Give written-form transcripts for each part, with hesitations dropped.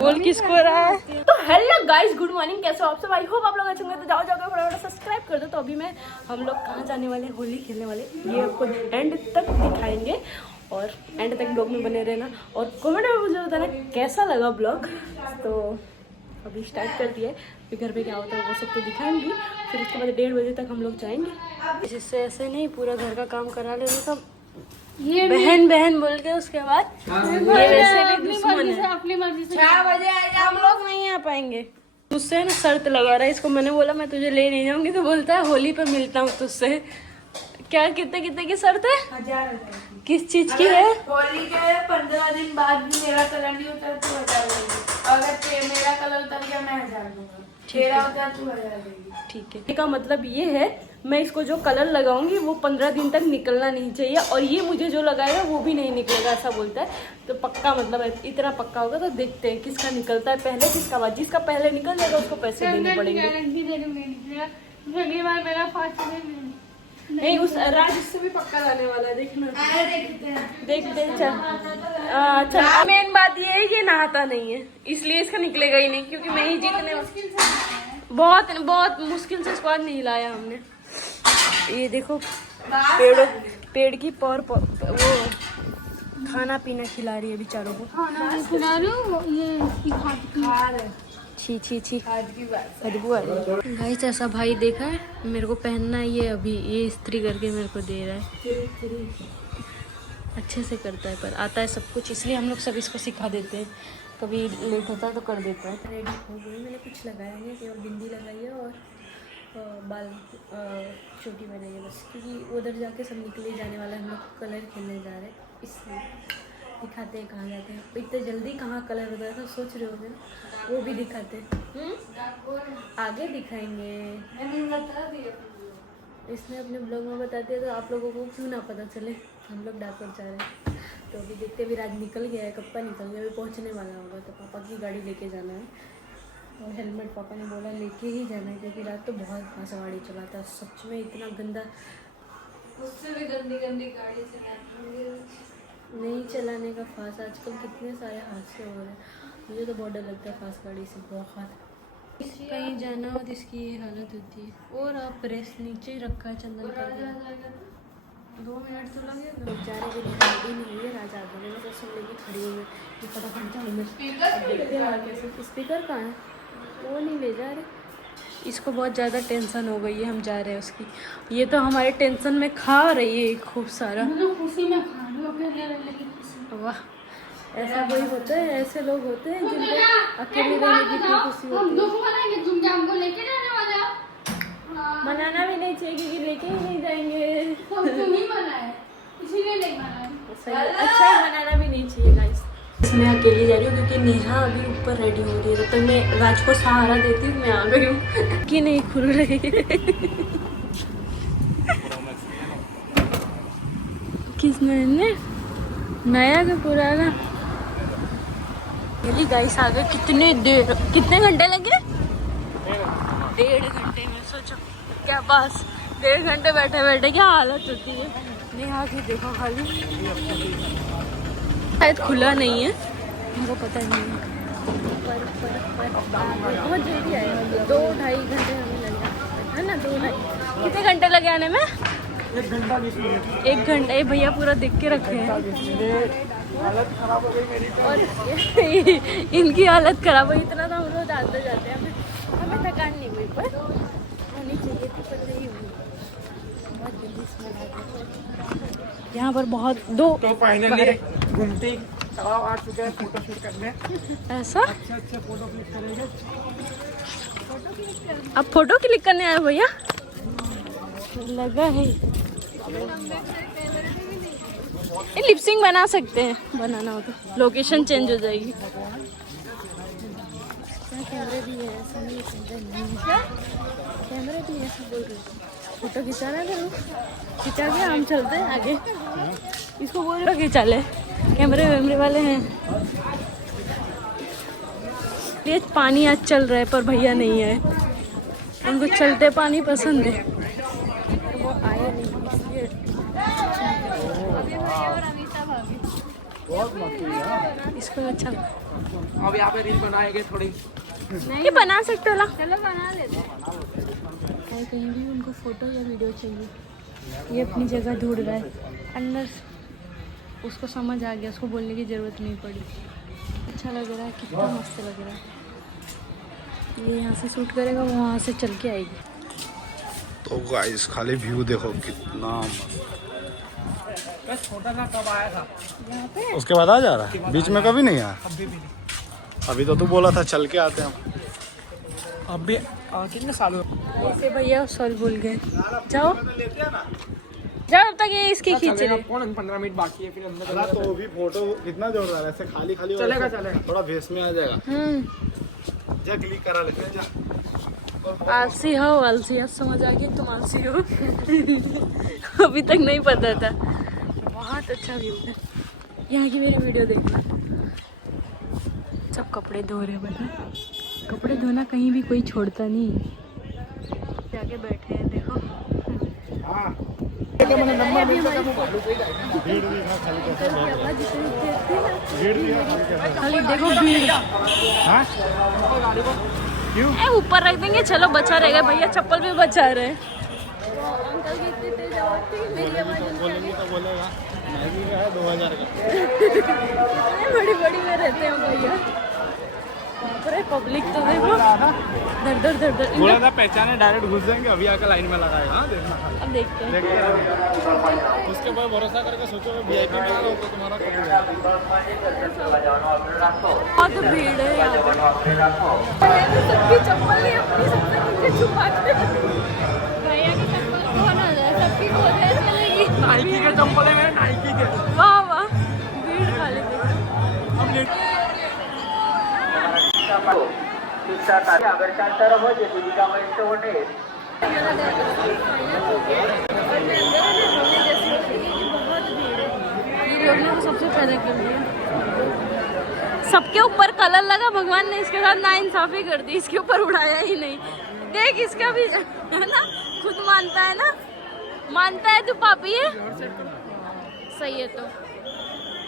बोल किसको रहा है? तो हेलो गाइस, गुड मॉर्निंग, कैसे हो आप सब? आई होप आप लोग अच्छे होंगे। तो जाओ जाओ फटाफट सब्सक्राइब कर दो। तो अभी हम लोग कहाँ जाने वाले, होली खेलने वाले, ये आपको एंड तक दिखाएंगे और एंड तक ब्लॉग में बने रहना और कमेंट में मुझे बताना कैसा लगा ब्लॉग। तो अभी स्टार्ट कर दिया है, फिर घर पे क्या होता है वो सब तो दिखाएंगे। फिर उसके बाद 1:30 बजे तक हम लोग जाएंगे। जिससे ऐसे नहीं पूरा घर का काम करा लेने का, ये बहन बहन बोल के उसके बाद ये वैसे भी दुश्मन है। अपनी मर्जी से 6 बजे हम लोग नहीं आ पाएंगे। मुझसे ना शर्त लगा रहा है इसको। मैंने बोला मैं तुझे ले नहीं जाऊंगी तो बोलता है होली पे मिलता हूँ तुझसे। क्या कितने कितने की शर्त है? 1000 किस चीज की है? होली के 15 दिन बाद भी मेरा कलर नहीं उतर तू 1000 देगी। अगर मेरा कलर उतर गया मैं 1000 दूंगा। तेरा उतर तू 1000 देगी। ठीक है। का मतलब ये है मैं इसको जो कलर लगाऊंगी वो 15 दिन तक निकलना नहीं चाहिए और ये मुझे जो लगाएगा वो भी नहीं निकलेगा, ऐसा बोलता है। तो पक्का मतलब इतना पक्का होगा। तो देखते हैं किसका निकलता है पहले, किसका बाद। जिसका पहले निकल जाएगा उसको पैसे देने पड़ेंगे। नहीं, उस राज से भी पक्का लाने वाला है, देखना। देखते हैं। अच्छा, मेन बात ये है ये नहाता नहीं है, इसलिए इसका निकलेगा ही नहीं, क्योंकि मैं ही जीतने बहुत मुश्किल से स्क्वाड नहीं लाया हमने। ये देखो पेड़ की वो खाना पीना खिला रही है बेचारों को। खिला रही हूँ, ये छी छी छी बदबू आ रही है। गाइस ऐसा भाई देखा है, मेरे को पहनना है ये, अभी ये इस्त्री करके मेरे को दे रहा है। अच्छे से करता है पर आता है सब कुछ, इसलिए हम लोग सब इसको सिखा देते हैं। कभी लेट होता है तो कर देता है। रेडी हो गई, मैंने कुछ लगाया नहीं, केवल बिंदी लगाई है और बाल छोटी बनाई है बस, क्योंकि उधर जाके सब निकले जाने वाला है। हम लोग कलर खेलने जा रहे हैं, इसलिए दिखाते हैं कहाँ जाते हैं। इतने जल्दी कहाँ कलर होता है, सब सोच रहे होंगे ना, वो भी दिखाते हैं। आगे दिखाएंगे, इसने अपने ब्लॉग में बता दिया तो आप लोगों को क्यों ना पता चले। हम लोग डाकोर जा रहे हैं, तो अभी देखते भी राज निकल गया है, कप्पा निकल गया, अभी पहुंचने वाला होगा। तो पापा की गाड़ी लेके जाना है और हेलमेट पापा ने बोला लेके ही जाना है, क्योंकि रात तो बहुत फास्ट गाड़ी चलाता है, सच में इतना गंदा। उससे भी गंदी गंदी गाड़ी नहीं चलाने का फास्ट, आजकल कितने सारे हादसे हो रहे हैं। मुझे तो बहुत डर लगता है फास्ट गाड़ी से, बहुत। कहीं जाना हो तो इसकी ये हालत होती है। और आप प्रेस नीचे ही रखा है चंदन का। 2 मिनट तो लगे। लोग जा रहे हैं, गाड़ी नहीं हुई है, राजा आ गए, मैं तो सुन लेके खड़ी हूँ मैं कि फटाफट जाऊँ मैं। स्पीकर कहाँ है? वो नहीं ले जा रहे। इसको बहुत ज़्यादा टेंशन हो गई है, हम जा रहे हैं उसकी। ये तो हमारे टेंशन में खा रही है खूब सारा। खुशी में खा रही। वाह, ऐसा कोई होता है, ऐसे लोग होते हैं जिनको अकेले रहने की इतनी खुशी होती है। मनाना भी नहीं चाहिए क्योंकि लेके ही नहीं जाएंगे। अच्छा है, मनाना भी नहीं चाहिए गाइस। मैं अकेली जा रही हूँ क्योंकि नेहा अभी ऊपर रेडी हो रही है। तो मैं राज को सहारा देती हूँ, मैं आ गई हूँ कि नहीं खुल रही है। किसने ने नया का पुराना गाइस आ गए। कितने घंटे लगे? 1.5 घंटे में। सोचो क्या बस 1.5 घंटे बैठे बैठे क्या हालत होती है। नेहा की देखो खाली, शायद खुला नहीं है, मुझे पता नहीं है। पर बहुत जल्दी आएगा, 2-2.5 घंटे हमें लग जाए है ना। 2-2.5 कितने घंटे लगे आने में? 1 घंटा 20 मिनट। 1 घंटा। ये भैया पूरा देख के रखे हैं। हालत खराब हो गई मेरी और इनकी हालत खराब हुई। इतना तो हम लोग जाते जाते हैं, हमें थकान नहीं हुई, पर होनी चाहिए थी, पर नहीं हुई। बहुत जल्दी स्मेल आती है यहाँ पर। बहुत तो फाइनली घूमती तालाब आ चुके हैं फोटो शूट करने। ऐसा अच्छे फोटो क्लिक करेंगे। अब फोटो क्लिक करने आए भैया? लगा है ये लिपसिंग बना सकते हैं, बनाना हो तो लोकेशन चेंज हो जाएगी। कैमरे भी है, ऐसा नहीं है, कैमरे भी है, ऐसा बोल रहे फोटो खिंचाना करो, खिंचा के हम चलते हैं आगे। इसको बोल रहे खिंचा ले, कैमरे वैमरे वाले हैं। तेज पानी आज चल रहा है पर भैया नहीं है, उनको चलते पानी पसंद है, वो आए नहीं इसलिए। बहुत मस्ती है। इसको अच्छा लगा। अब यहाँ पे रील बनाएंगे थोड़ी। ये बना सकते हो ना? चलो बना लेते हैं। कहीं भी उनको फोटो या वीडियो चाहिए, ये अपनी जगह ढूंढ रहा है अंदर। उसको समझ आ गया, उसको बोलने की ज़रूरत नहीं पड़ी। अच्छा लग रहा है, कितना मस्त लग रहा है। ये यहाँ से शूट करेगा, वो वहाँ से चल के आएगी। तो गाइस खाली व्यू देखो कितना मस्त। बस छोटा सा कब आया था यहाँ पे उसके बाद आ जा रहा है, बीच में कभी नहीं आया। अभी भी नहीं। अभी तो तू बोला था चल के आते हैं हम। अब भी कितने साल हुए? ऐसे भैया सॉरी बोल गए। जाओ जाओ, अब तक ये इसकी खींच रहे। 15 मिनट बाकी है फिर अंदर चला तो भी फोटो कितना जोरदार है, ऐसे खाली खाली चलेगा चलेगा। थोड़ा फेस में आ जाएगा। जा क्लिक करा लेते हैं जा। आलसी हो, आलसी आज समझ आ गई तुम आलसी हो। अभी तक नहीं पता था। बहुत अच्छा व्यू है यहाँ की। मेरी वीडियो देखना। सब कपड़े धो रहे हैं, कपड़े धोना कहीं भी कोई छोड़ता नहीं। जाके बैठे हैं, देखो। खाली देखो भीड़। ए ऊपर रख देंगे, चलो बचा रहेगा। भैया चप्पल भी बचा रहे हैं। अंकल की इतनी तेज आवाज थी, मेरी आवाज बोलेंगे तो बोलेगा मैगी का है 2000 का। कितने बड़ी बड़ी में रहते हैं भैया। अरे पब्लिक तो देखो दर दर दर दर। बोला था पहचाने डायरेक्ट घुस जाएंगे, अभी आकर लाइन में लगाएगा। हाँ देखना, अब देखते हैं। उसके बाद भरोसा करके सोचो VIP में आ रहा हो तो तुम्हारा कब होगा। बहुत भीड़ है यहाँ पे। सबकी चप्पल नहीं, अपनी सबसे नीचे छुपा के। भैया की चप्पल खो ना जाए, सबकी खो जाए चलेगी। नाइकी के चप्पल है, नाइकी के। वाह वाह, भीड़ खाली देखो। अगर शांतर हो जीविका वरिष्ठ होने ये लोग ने सबसे पहले कर दिया। सबके ऊपर कलर लगा, भगवान ने इसके साथ नाइंसाफी कर दी, इसके ऊपर उड़ाया ही नहीं। देख इसका भी है ना, खुद मानता है ना, मानता है तू पापी है। सही है तो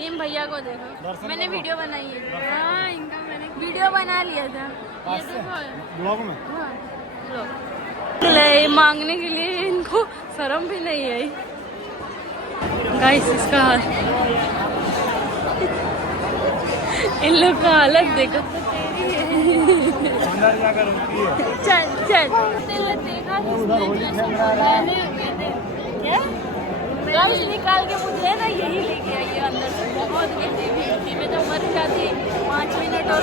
इन भैया को देखो, मैंने वीडियो बनाई है। हाँ, इनका मैंने वीडियो बना लिया था। ये देखो ब्लॉग में ले मांगने के लिए इनको शर्म भी नहीं आई। गाइस इसका हाल, इन लोग का हालत देखो। चल चल, देखा क्या कल निकाल के मुझे ना यही लेके आई है अंदर से। बहुत भीड़ में तो मर जाती। 5 मिनट और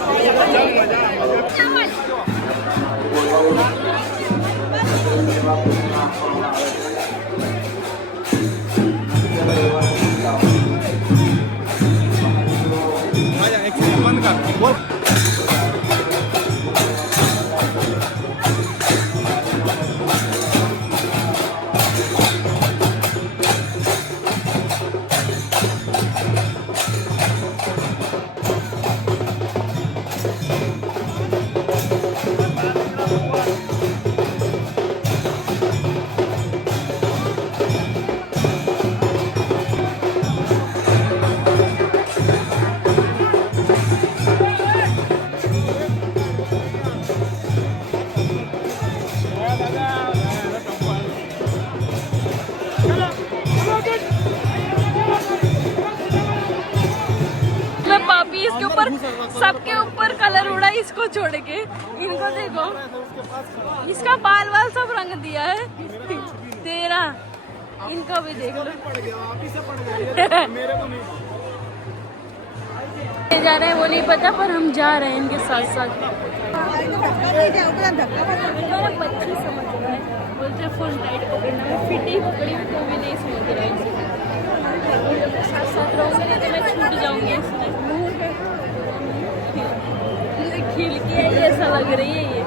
बंद कर। इसके ऊपर, सबके ऊपर कलर उड़ा इसको छोड़ के। इनको देखो, इसका बाल वाल सब रंग दिया है। तेरा इनको भी देख लो। जा रहे हैं वो नहीं पता, पर हम जा रहे हैं इनके साथ साथ। बच्चे समझ रहे हैं, बोलते फुल टाइट पकड़ना, फिटी पकड़ी तो भी नहीं समझ रहा है। साथ साथ रहूंगी नहीं तो मैं छूट जाऊंगी इसमें। खिड़की है, ऐसा लग रही है ये।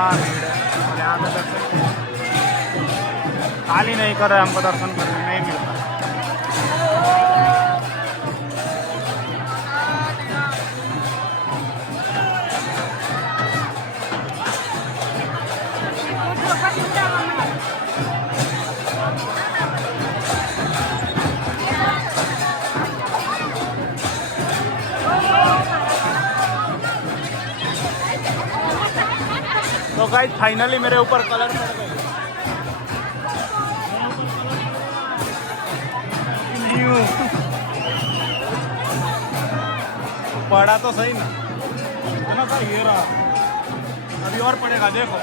बेशुमार भीड़ है और यहाँ पे दर्शन खाली नहीं कर रहे, हमको दर्शन करने नहीं मिलता। तो गाइस फाइनली मेरे ऊपर कलर पड़ गए। पड़ा तो सही ना, इतना सा ये रहा, अभी और पड़ेगा देखो।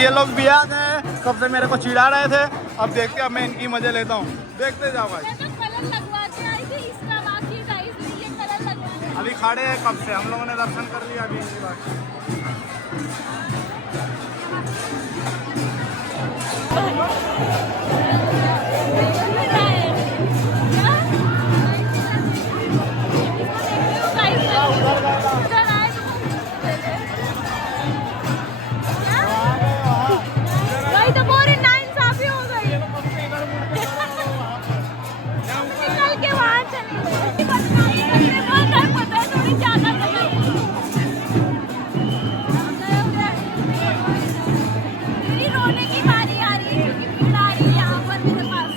ये लोग भी आ गए, कब से मेरे को चिढ़ा रहे थे, अब देखते अब मैं इनकी मजे लेता हूँ। देखते जाओ भाई। कलर लगवाते आई थी, इसका बाकी था, इसलिए ये कलर लगवाने। अभी खड़े हैं कब से, हम लोगों ने दर्शन कर लिया अभी इनकी बात। तो पूरी नाइंसाफी हो गई। निकल के वहाँ चले थोड़ी ज्यादा रोने की बारी आ रही है क्योंकि भीड़ आ रही है यहाँ पर मेरे पास।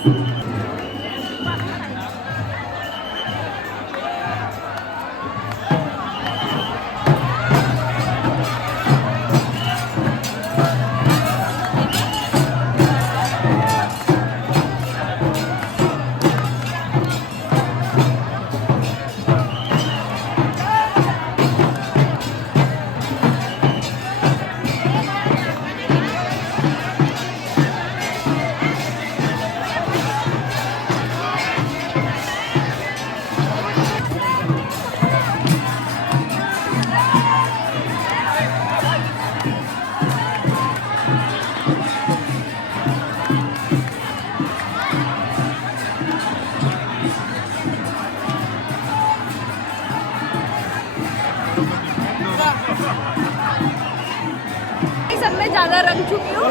सब में ज्यादा रंग चुकी हूँ।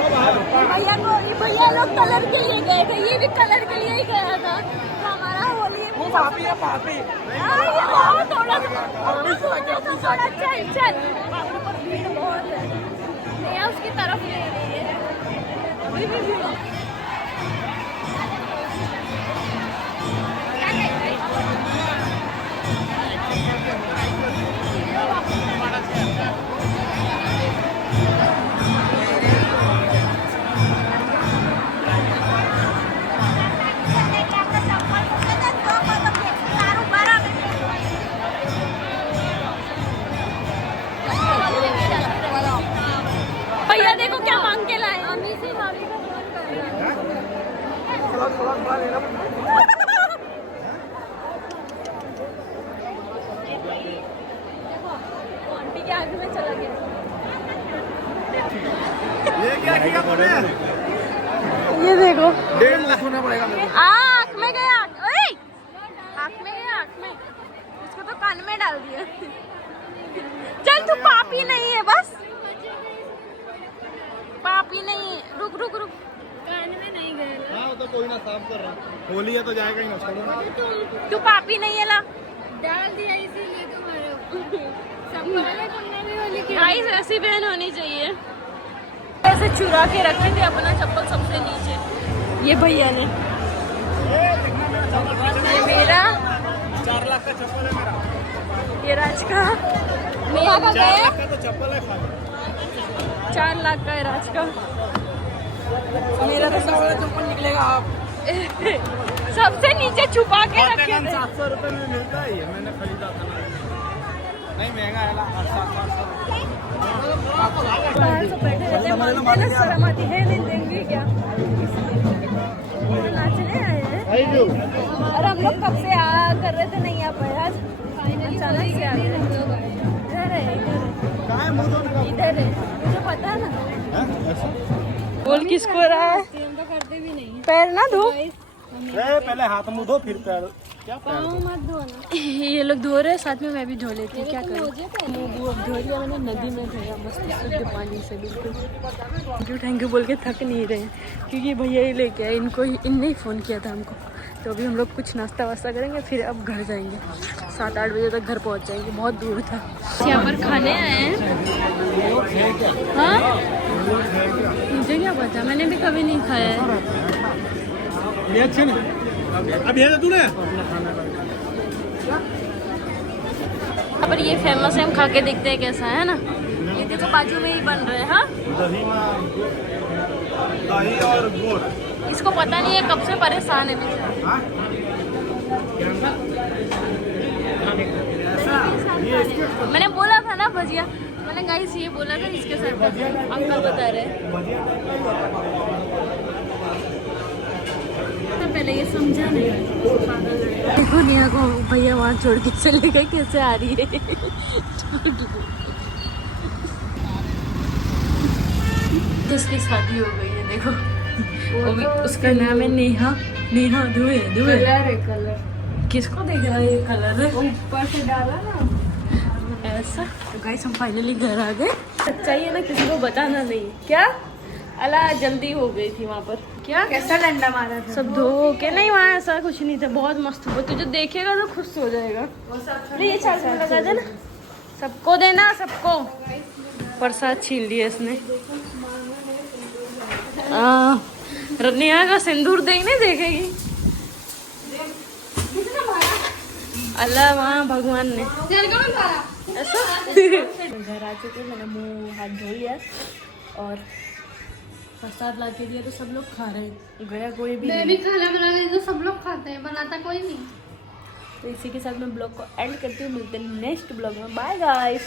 भैया लोग कलर के लिए गए थे, ये भी कलर के लिए ही गया था। तो हमारा होली चल भीड़ बहुत है, मैं उसकी तरफ ले रही है अभी भी भीड़। भैया देखो क्या मांग के लाए। अमी से भाभी का फोन कर रहा है। आंटी के आगे में चला गया। ये क्या किया तूने? ये देखो 1.5 लाख होना पड़ेगा मेरे को। आँख में गया, आँख में गया, आँख में। उसको तो कान में डाल दिया। चल तू पापी नहीं है, बस पापी नहीं। रुक रुक रुक, कान में नहीं गए। हाँ तो कोई ना, साफ कर रहा हूँ। होली है तो जाएगा ही ना, छोड़ो ना। तू पापी नहीं है। ला डाल दिया इसीलिए तुम्हारे ऊपर। सब पहले तुमने भी होली की। गाइस ऐसी बहन होनी चाहिए। ऐसे चुरा के रखे थे अपना चप्पल सबसे नीचे, ये भैया ने। ये मेरा 4 लाख का चप्पल है मेरा। ये राज का, नेहा का गया 4 लाख का तो चप्पल है खाली। 4 लाख का है राज का। मेरा तो चप्पल निकलेगा आप। सबसे नीचे छुपा के रखे थे। 700 रुपए में मिलता है ये, मैंने खरीदा था। नहीं महंगा है ना, 700 बाहर तो बैठे रहते हैं, मानते ना शर्म आती है, नहीं देंगे क्या। नाचने आए हैं और हम लोग कब से कर रहे थे, नहीं आ पाए। आज फाइनली अचानक से आ गए। कहाँ है मुँह धोने का? इधर है, मुझे पता है ना। हैं? ऐसा? बोल किसको रहा है? तो करते भी नहीं पैर ना धो। पहले हाथ मुँह धो फिर पैर। क्या पैर? मत धोना। ये लोग धो रहे हैं, साथ में मैं भी धो लेती हूँ। क्या करूँ? मुँह धो लिया मैंने, नदी में गया मस्त शुद्ध पानी से बिल्कुल। थैंक यू बोल के थक नहीं रहे क्योंकि भैया ही लेके आए इनको, इनने ही फ़ोन किया था हमको। तो अभी हम लोग कुछ नाश्ता वास्ता करेंगे, फिर अब घर जाएंगे। 7-8 बजे तक घर पहुंच जाएंगे, बहुत दूर था। यहाँ पर खाने आए हैं। हाँ, मुझे क्या पता, मैंने भी कभी नहीं खाया है। ये अच्छे नहीं। अब ये तूने यहाँ पर ये फेमस है, हम खा के देखते हैं कैसा है ना। ये देखो बाजू में ही बन रहे हैं। हाँ, दही और गुड़। इसको पता नहीं है कब से परेशान है बेचारा। हाँ? मैंने बोला था ना भजिया, मैंने गाइस ये बोला था इसके साथ। अंकल बता रहे हैं तो पहले ये समझा नहीं। देखो नेहा को भैया वहाँ छोड़ के चले गए, कैसे आ रही है। जिसकी शादी हो गई है देखो, वो भी, उसका नाम है नेहा। नेहा दुए दुए। कलर है कलर, किसको देख रहा है ये कलर है? ऊपर से डाला ना। ऐसा तो गाइस हम फाइनली घर आ गए। सच्चाई है ना, किसी को बताना नहीं। क्या अल्लाह जल्दी हो गई थी वहाँ पर। क्या कैसा डंडा मारा था? सब धो के नहीं, वहाँ ऐसा कुछ नहीं था, बहुत मस्त हुआ। तुझे देखेगा तो खुश हो जाएगा। नहीं ये 4 किलो लगा देना, सबको देना, सबको। प्रसाद छीन लिया इसने। नेहा का सिंदूर देखने देखेगी। अल्लाह वहाँ भगवान ने ऐसा। घर आ चुके, मैंने मुंह हाथ धो लिया और प्रसाद ला के दिया तो सब लोग खा रहे हैं। गया कोई भी मैं भी खाना बना रही तो सब लोग खाते हैं, बनाता कोई नहीं। तो इसी के साथ मैं ब्लॉग को एंड करती हूँ। मिलते हैं नेक्स्ट ब्लॉग में। Bye guys.